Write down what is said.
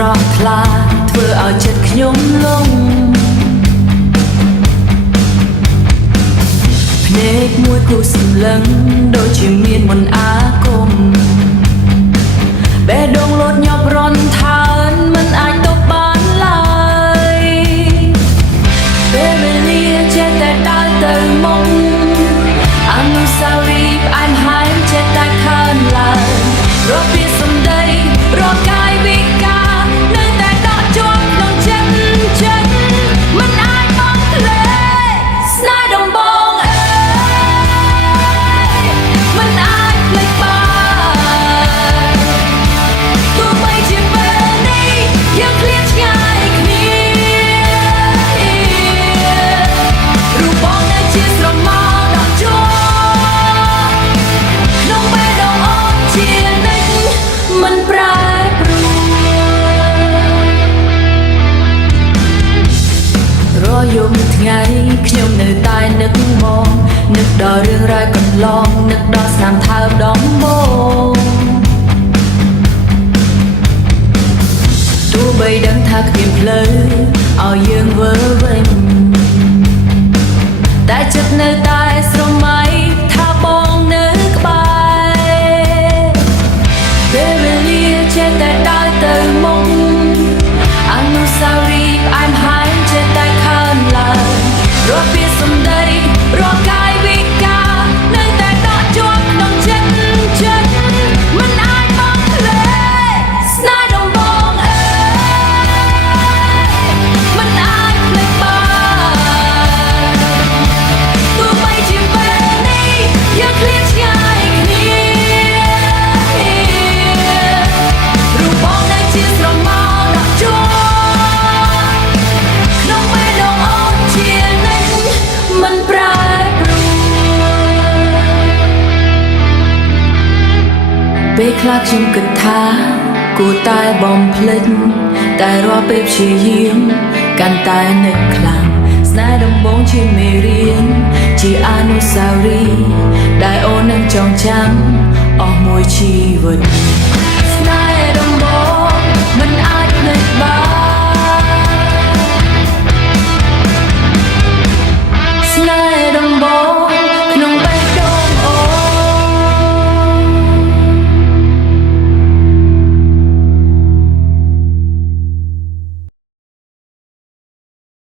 ស្រស់ថ្លាធ្វើឲ្យចិត្តខ្ញុំលងភ្នែកមួយគូសម្លឹងដូចជាមានមន្តអាគមបេះដូងលោតញាប់រន់ថើនមិនអាចទប់បានឡើយពេលវេលាចេះតែដើរទៅមុខអនុស្សាវរីយ៍ផ្អែមហាយចេះតែកើនឡើងរកពីសម្ដីរកកាយវិការនៅតែដកជាប់ក្នុងចិត្តមិនអាចបងភ្លេចស្នេហ៍ដំបងអើយមិនអាចភ្លេចបានទោះបីជាពេលនេះយើងឃ្លាតឆ្ងាយគ្នារូបបងនៅជាស្រមោលដកជាប់ក្នុងបេះដូងអូនជានិច្ចមិនប្រែប្រួលរយំថ្ងៃខ្ញុំនៅតែនឹកមកនឹកដល់រឿងរ៉ាវកន្លងនឹកដល់ស្នាមថើបដំបូងទោះបីដឹងថាគ្មានផ្លូវឲ្យយើងវិលវិញតែចិត្តនៅតែស្រមៃថាបងនៅក្បែរពេលវេលាចេះតែដើរទៅមុខអនុស្សាវរីយ៍ផ្អែមហាយចេះតែកើនឡើងរកពីសម្ដីរកកាយវិការនៅតែដកជាប់ក្នុងចិត្តមិនអាចបងភ្លេចស្នេហ៍ដំបងអើយមិនអាចភ្លេចបានទោះបីជាពេលនេះយើងឃ្លាតឆ្ងាយគ្នារូបបងនៅជាស្រមោលដកជាប់ក្នុងបេះដូងអូនជានិច្ចមិនប្រែប្រួលពេលខ្លះខ្ញុំគិតថាគួរតែបំភ្លេចតែរាល់ពេលព្យាយាមកាន់តែនឹកខ្លាំងស្នេហ៍ដំបងជាមេរៀនជាអនុស្សាវរីយ៍ដែលអូននឹងចងចាំអស់មួយជីវិត